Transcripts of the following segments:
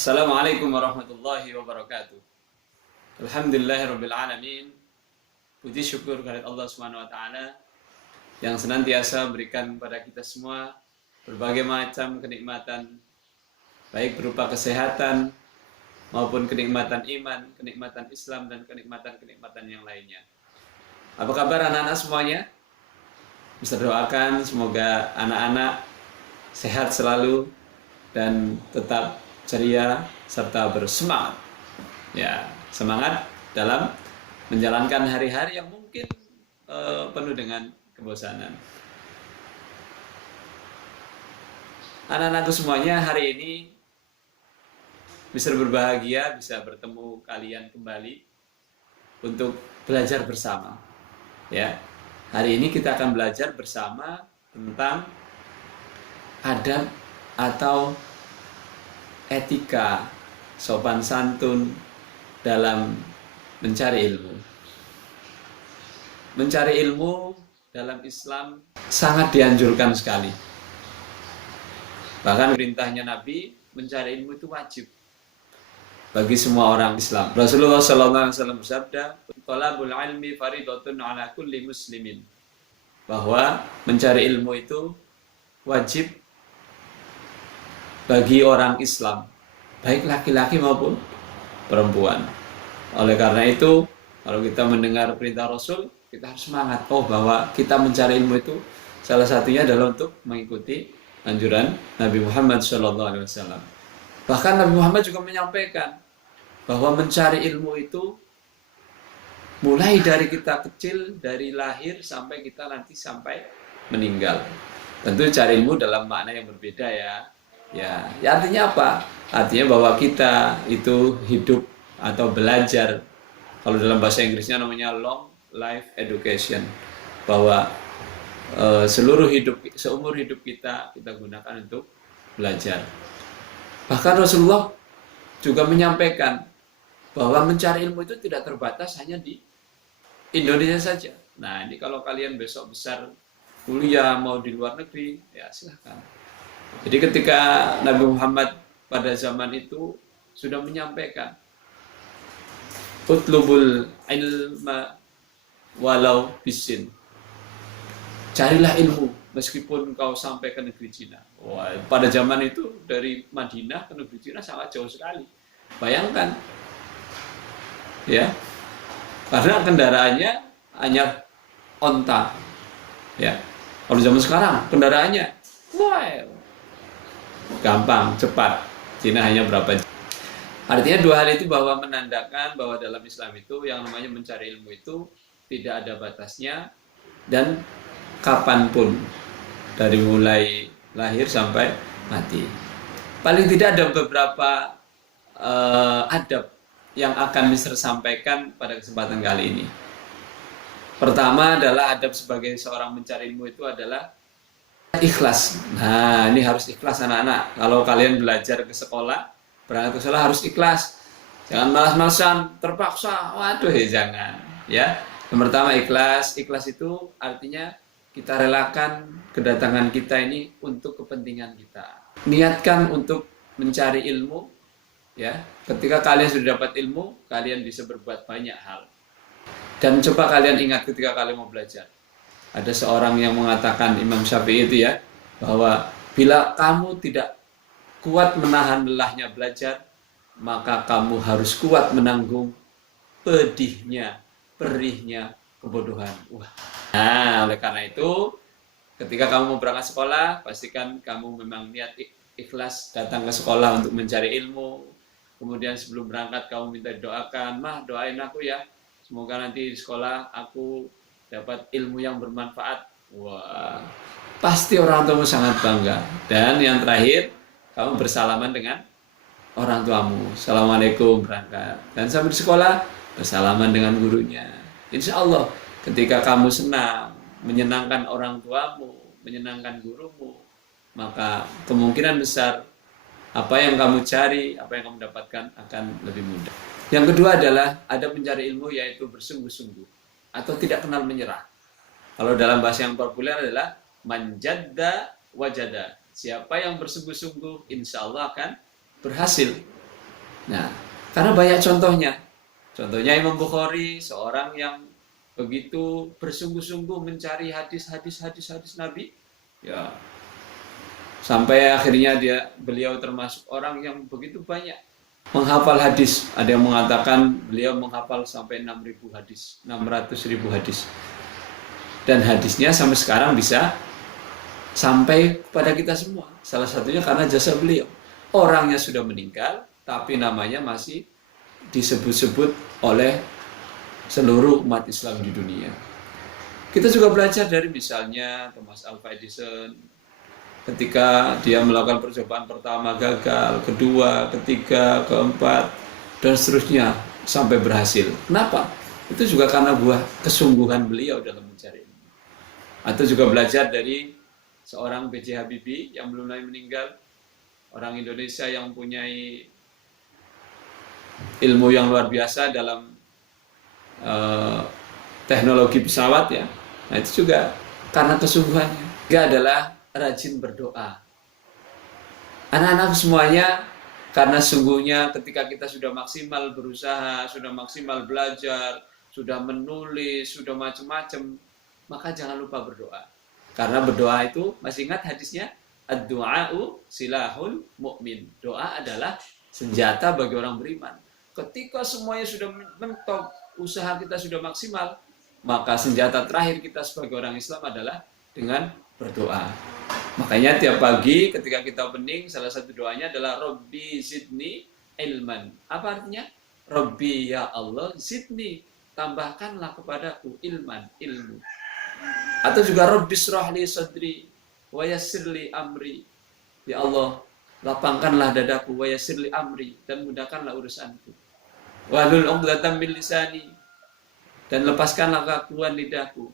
Assalamualaikum warahmatullahi wabarakatuh. Alhamdulillahirabbil alamin. Puji syukur kepada Allah Subhanahu wa taala yang senantiasa memberikan kepada kita semua berbagai macam kenikmatan, baik berupa kesehatan maupun kenikmatan iman, kenikmatan Islam dan kenikmatan-kenikmatan yang lainnya. Apa kabar anak-anak semuanya? Bisa doakan semoga anak-anak sehat selalu dan tetap ceria serta bersemangat. Ya, semangat dalam menjalankan hari-hari yang mungkin penuh dengan kebosanan. Anak-anakku semuanya, hari ini bisa berbahagia, bisa bertemu kalian kembali untuk belajar bersama. Ya, hari ini kita akan belajar bersama tentang adab atau etika sopan santun dalam mencari ilmu. Mencari ilmu dalam Islam sangat dianjurkan sekali. Bahkan perintahnya Nabi, mencari ilmu itu wajib bagi semua orang Islam. Rasulullah SAW bersabda, "Thalabul ilmi faridatun ala kulli muslimin." Bahwa mencari ilmu itu wajib bagi orang Islam, baik laki-laki maupun perempuan. Oleh karena itu, kalau kita mendengar perintah Rasul, kita harus semangat. Bahwa kita mencari ilmu itu salah satunya adalah untuk mengikuti anjuran Nabi Muhammad SAW. Bahkan Nabi Muhammad juga menyampaikan bahwa mencari ilmu itu mulai dari kita kecil, dari lahir sampai kita nanti sampai meninggal. Tentu cari ilmu dalam makna yang berbeda ya. Ya, artinya apa? Artinya bahwa kita itu hidup atau belajar. Kalau dalam bahasa Inggrisnya namanya long life education. Bahwa seumur hidup kita gunakan untuk belajar. Bahkan Rasulullah juga menyampaikan bahwa mencari ilmu itu tidak terbatas hanya di Indonesia saja. Nah, ini kalau kalian besok besar kuliah mau di luar negeri, ya silahkan. Jadi ketika Nabi Muhammad pada zaman itu sudah menyampaikan utlubul ilma walau bisin. Carilah ilmu meskipun kau sampai ke negeri Cina. Wah, pada zaman itu dari Madinah ke negeri Cina sangat jauh sekali. Bayangkan. Ya. Karena kendaraannya hanya onta. Ya. Kalau zaman sekarang kendaraannya gampang, cepat. Cina hanya berapa jam. Artinya dua hal itu bahwa menandakan bahwa dalam Islam itu yang namanya mencari ilmu itu tidak ada batasnya dan kapanpun, dari mulai lahir sampai mati. Paling tidak ada beberapa adab yang akan Mister sampaikan pada kesempatan kali ini. Pertama adalah adab sebagai seorang mencari ilmu itu adalah ikhlas. Nah, ini harus ikhlas anak-anak. Kalau kalian belajar ke sekolah, berangkat ke sekolah harus ikhlas. Jangan malas-malasan, terpaksa. Waduh, jangan. Ya. Yang pertama ikhlas. Ikhlas itu artinya kita relakan kedatangan kita ini untuk kepentingan kita. Niatkan untuk mencari ilmu. Ya. Ketika kalian sudah dapat ilmu, kalian bisa berbuat banyak hal. Dan coba kalian ingat ketika kalian mau belajar. Ada seorang yang mengatakan, Imam Syafi'i itu ya, bahwa bila kamu tidak kuat menahan lelahnya belajar, maka kamu harus kuat menanggung pedihnya, perihnya kebodohan. Wah. Nah, oleh karena itu, ketika kamu mau berangkat sekolah, pastikan kamu memang niat ikhlas datang ke sekolah untuk mencari ilmu. Kemudian sebelum berangkat kamu minta doakan, "Mah, doain aku ya, semoga nanti di sekolah aku dapat ilmu yang bermanfaat." Wah, pasti orang tuamu sangat bangga. Dan yang terakhir, kamu bersalaman dengan orang tuamu. Assalamualaikum, berangkat. Dan sampai di sekolah, bersalaman dengan gurunya. Insya Allah, ketika kamu senang, menyenangkan orang tuamu, menyenangkan gurumu, maka kemungkinan besar apa yang kamu cari, apa yang kamu dapatkan akan lebih mudah. Yang kedua adalah adab mencari ilmu, yaitu bersungguh-sungguh atau tidak kenal menyerah. Kalau dalam bahasa yang populer adalah manjadda wajada. Siapa yang bersungguh-sungguh insya Allah akan berhasil. Nah, karena banyak contohnya. Contohnya Imam Bukhari, seorang yang begitu bersungguh-sungguh mencari hadis Nabi, ya sampai akhirnya beliau termasuk orang yang begitu banyak menghafal hadis. Ada yang mengatakan beliau menghafal sampai 6.000 hadis, 600.000 hadis. Dan hadisnya sampai sekarang bisa sampai kepada kita semua. Salah satunya karena jasa beliau. Orangnya sudah meninggal, tapi namanya masih disebut-sebut oleh seluruh umat Islam di dunia. Kita juga belajar dari misalnya Thomas Alva Edison, ketika dia melakukan percobaan pertama gagal, kedua, ketiga, keempat, dan seterusnya sampai berhasil. Kenapa? Itu juga karena buah kesungguhan beliau dalam mencari ilmu. Atau juga belajar dari seorang B.J. Habibie yang belum lagi meninggal, orang Indonesia yang mempunyai ilmu yang luar biasa dalam teknologi pesawat ya. Nah itu juga karena kesungguhannya. Dia adalah rajin berdoa. Anak-anak semuanya, karena sungguhnya ketika kita sudah maksimal berusaha, sudah maksimal belajar, sudah menulis, sudah macam-macam, maka jangan lupa berdoa. Karena berdoa itu, masih ingat hadisnya? Ad-du'a'u silahul mu'min. Doa adalah senjata bagi orang beriman. Ketika semuanya sudah mentok, usaha kita sudah maksimal, maka senjata terakhir kita sebagai orang Islam adalah dengan berdoa. Makanya tiap pagi ketika kita opening, salah satu doanya adalah Rabbi zidni ilman. Apa artinya? Rabbi ya Allah zidni, tambahkanlah kepadaku ilman, ilmu. Atau juga Rabbi srahli sadri wa yassirli amri. Ya Allah, lapangkanlah dadaku wa yassirli amri, dan mudahkanlah urusanku. Wahlul 'uqdatam min lisani, dan lepaskanlah kekakuan lidahku.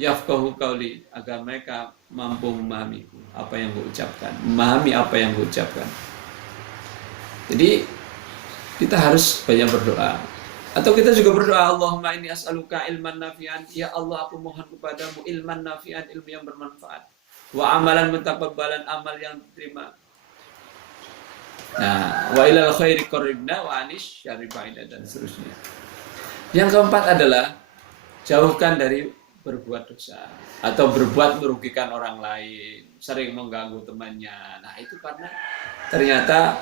Yafqahu qauli, agar mereka mampu memahami apa yang kuucapkan, memahami apa yang kuucapkan. Jadi kita harus banyak berdoa. Atau kita juga berdoa, Allahumma inni as'aluka ilman nafi'an, ya Allah aku mohon kepadamu ilman nafi'an, ilmu yang bermanfaat, wa amalan mutaqabbalan, amal yang diterima. Nah, wa ilal khairi qarribna wa anish syarri ba'ida, dan seterusnya. Yang keempat adalah jauhkan dari berbuat dosa atau berbuat merugikan orang lain, sering mengganggu temannya. Nah, itu karena ternyata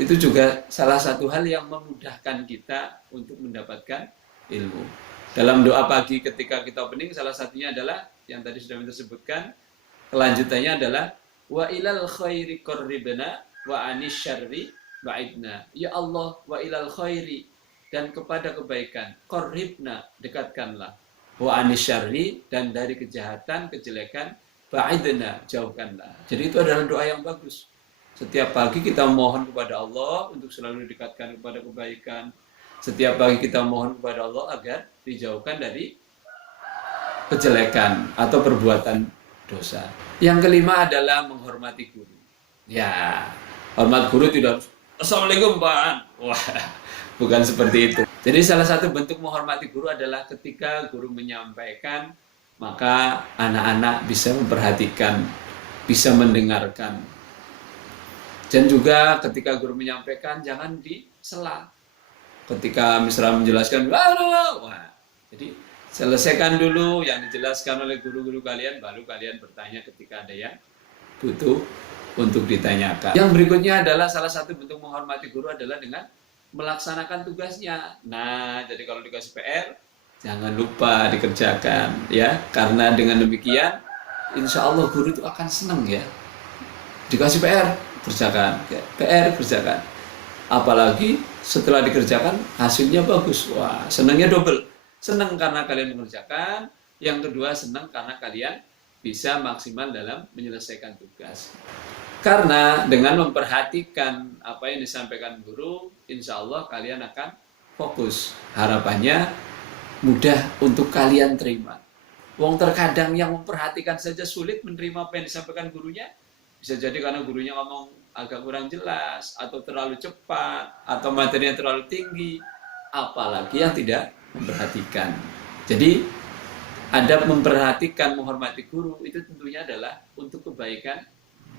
itu juga salah satu hal yang memudahkan kita untuk mendapatkan ilmu. Dalam doa pagi ketika kita opening, salah satunya adalah yang tadi sudah kita sebutkan, kelanjutannya adalah wa ilal khairi qarribna wa anish syarri ba'idna. Ya Allah, wa ilal khairi, dan kepada kebaikan, qarribna, dekatkanlah, wa anisyarri, dan dari kejahatan, kejelekan, ba'idna, jauhkanlah. Jadi itu adalah doa yang bagus. Setiap pagi kita mohon kepada Allah untuk selalu didekatkan kepada kebaikan. Setiap pagi kita mohon kepada Allah agar dijauhkan dari kejelekan atau perbuatan dosa. Yang kelima adalah menghormati guru. Ya, hormat guru tidak harus Assalamualaikum Pak. Wah, bukan seperti itu. Jadi salah satu bentuk menghormati guru adalah ketika guru menyampaikan, maka anak-anak bisa memperhatikan, bisa mendengarkan. Dan juga ketika guru menyampaikan, jangan disela. Ketika misalnya menjelaskan, wah, jadi selesaikan dulu yang dijelaskan oleh guru-guru kalian, baru kalian bertanya ketika ada yang butuh untuk ditanyakan. Yang berikutnya adalah salah satu bentuk menghormati guru adalah dengan melaksanakan tugasnya. Nah, jadi kalau dikasih PR, jangan lupa dikerjakan, ya. Karena dengan demikian, insya Allah guru itu akan senang, ya. Dikasih PR, kerjakan. PR, kerjakan. Apalagi setelah dikerjakan, hasilnya bagus. Wah, senangnya double. Senang karena kalian mengerjakan. Yang kedua, senang karena kalian bisa maksimal dalam menyelesaikan tugas. Karena dengan memperhatikan apa yang disampaikan guru, insya Allah kalian akan fokus. Harapannya mudah untuk kalian terima. Wong terkadang yang memperhatikan saja sulit menerima apa yang disampaikan gurunya. Bisa jadi karena gurunya ngomong agak kurang jelas, atau terlalu cepat, atau materinya terlalu tinggi. Apalagi yang tidak memperhatikan. Jadi ada memperhatikan, menghormati guru, itu tentunya adalah untuk kebaikan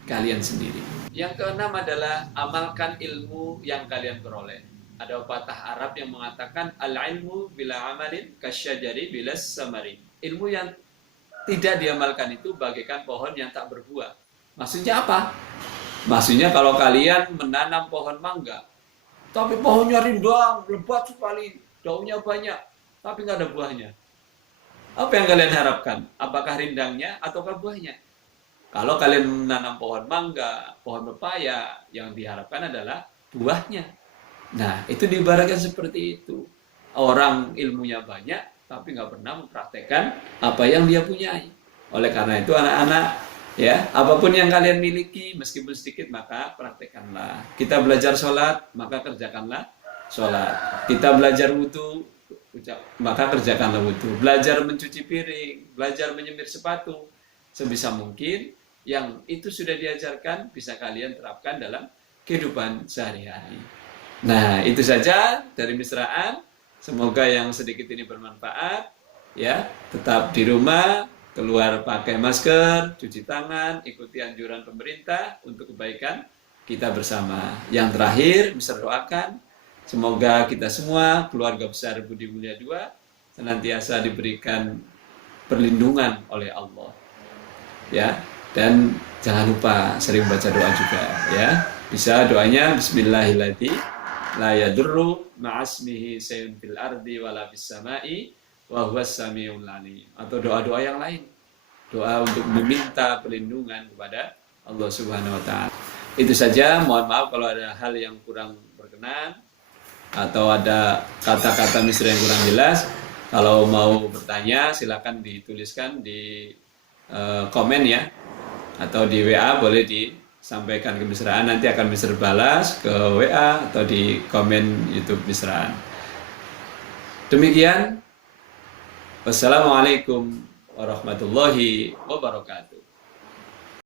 kalian sendiri. Yang keenam adalah amalkan ilmu yang kalian peroleh. Ada pepatah Arab yang mengatakan al-ilmu bila amalin kasyajari bila samari. Ilmu yang tidak diamalkan itu bagaikan pohon yang tak berbuah. Maksudnya apa? Maksudnya kalau kalian menanam pohon mangga, tapi pohonnya rindang, lebat sekali, daunnya banyak, tapi nggak ada buahnya. Apa yang kalian harapkan? Apakah rindangnya ataukah buahnya? Kalau kalian menanam pohon mangga, pohon pepaya, yang diharapkan adalah buahnya. Nah, itu diibaratkan seperti itu. Orang ilmunya banyak, tapi nggak pernah mempraktekkan apa yang dia punyai. Oleh karena itu anak-anak, ya, apapun yang kalian miliki, meskipun sedikit, maka praktekkanlah. Kita belajar sholat, maka kerjakanlah sholat. Kita belajar wudhu, maka kerjakanlah wudhu. Belajar mencuci piring, belajar menyemir sepatu, sebisa mungkin yang itu sudah diajarkan bisa kalian terapkan dalam kehidupan sehari-hari. Nah, itu saja dari Misraan. Semoga yang sedikit ini bermanfaat. Ya, tetap di rumah, keluar pakai masker, cuci tangan, ikuti anjuran pemerintah untuk kebaikan kita bersama. Yang terakhir, bisa doakan semoga kita semua, keluarga besar Budi Mulia II, senantiasa diberikan perlindungan oleh Allah. Ya, dan jangan lupa sering baca doa juga, ya. Bisa doanya Bismillahirrahmanirrahim. La yadurru ma'asmihi sayun fil ardi wala fis sama'i wa huwas samiul alim. Atau doa-doa yang lain. Doa untuk meminta perlindungan kepada Allah Subhanahu wa taala. Itu saja, mohon maaf kalau ada hal yang kurang berkenan atau ada kata-kata Misra yang kurang jelas. Kalau mau bertanya silakan dituliskan di komen ya, atau di WA boleh disampaikan ke Misraan, nanti akan Misra balas ke WA atau di komen YouTube Misraan. Demikian, wassalamualaikum warahmatullahi wabarakatuh.